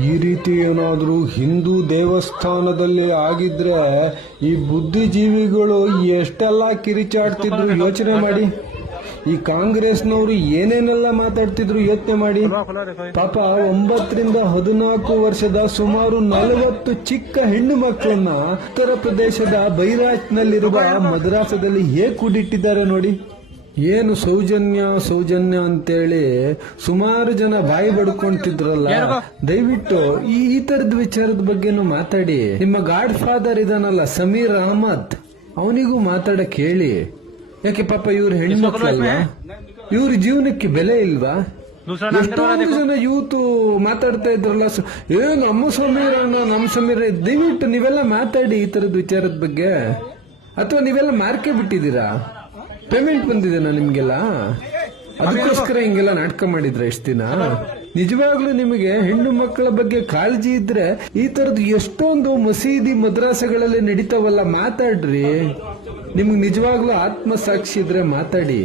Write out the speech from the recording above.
ಈ ರೀತಿ ಏನಾದರೂ ಹಿಂದೂ ದೇವಸ್ಥಾನದಲ್ಲಿ ಆಗಿದ್ರೆ ಈ ಬುದ್ಧಿಜೀವಿಗಳು ಎಷ್ಟೆಲ್ಲ ಕಿರಿಚಾಡ್ತಿದ್ರು ಯೋಚನೆ ಮಾಡಿ. ಈ ಕಾಂಗ್ರೆಸ್ನವರು ಏನೇನೆಲ್ಲ ಮಾತಾಡ್ತಿದ್ರು ಯೋಚನೆ ಮಾಡಿ. ಪಾಪ 9 ರಿಂದ 14 ವರ್ಷದ ಸುಮಾರು 40 ಚಿಕ್ಕ ಹೆಣ್ಣು ಮಕ್ಕಳನ್ನ ಉತ್ತರ ಪ್ರದೇಶದ ಬೈರಾಜ್ನಲ್ಲಿರುವ ಮದ್ರಾಸದಲ್ಲಿ ಹೇಗೆ ಕೂಡಿಟ್ಟಿದ್ದಾರೆ ನೋಡಿ. ಏನು ಸೌಜನ್ಯ ಅಂತೇಳಿ ಸುಮಾರು ಜನ ಬಾಯಿ ಬಡ್ಕೊಂತಿದ್ರಲ್ಲ, ದಯವಿಟ್ಟು ಈ ತರದ ವಿಚಾರದ ಬಗ್ಗೆನೂ ಮಾತಾಡಿ. ನಿಮ್ಮ ಗಾಡ್ ಫಾದರ್ ಇದಾನಲ್ಲ ಸಮೀರ್ ಅಹಮದ್, ಅವನಿಗೂ ಮಾತಾಡಕ್ ಹೇಳಿ. ಯಾಕೆ ಪಾಪ ಇವ್ರ ಹೆಣ್ಮಕ್ಳಲ್ವಾ, ಇವ್ರ ಜೀವನಕ್ಕೆ ಬೆಲೆ ಇಲ್ವಾ? ಎಷ್ಟೊಂದು ಜನ ಯೂತ್ ಮಾತಾಡ್ತಾ ಇದ್ರಲ್ಲ, ನಮ್ಮ ಸಮೀರ ದಯವಿಟ್ಟು ನೀವೆಲ್ಲ ಮಾತಾಡಿ ಈ ತರದ ವಿಚಾರದ ಬಗ್ಗೆ. ಅಥವಾ ನೀವೆಲ್ಲ ಮಾರ್ಕೆ ಬಿಟ್ಟಿದ್ದೀರಾ? ಪೇಮೆಂಟ್ ಬಂದಿದೆನಾ ನಿಮ್ಗೆಲ್ಲ? ಅದಕ್ಕೋಸ್ಕರ ಹಿಂಗೆಲ್ಲ ನಾಟಕ ಮಾಡಿದ್ರ ಇಷ್ಟ ದಿನ? ನಿಜವಾಗ್ಲೂ ನಿಮಗೆ ಹೆಣ್ಣು ಮಕ್ಕಳ ಬಗ್ಗೆ ಕಾಳಜಿ ಇದ್ರೆ ಈ ತರದ್ ಎಷ್ಟೊಂದು ಮಸೀದಿ ಮದ್ರಾಸಗಳಲ್ಲಿ ನಡೀತಾವಲ್ಲ, ಮಾತಾಡ್ರಿ. ನಿಮ್ಗೆ ನಿಜವಾಗ್ಲೂ ಆತ್ಮಸಾಕ್ಷಿ ಇದ್ರೆ ಮಾತಾಡಿ.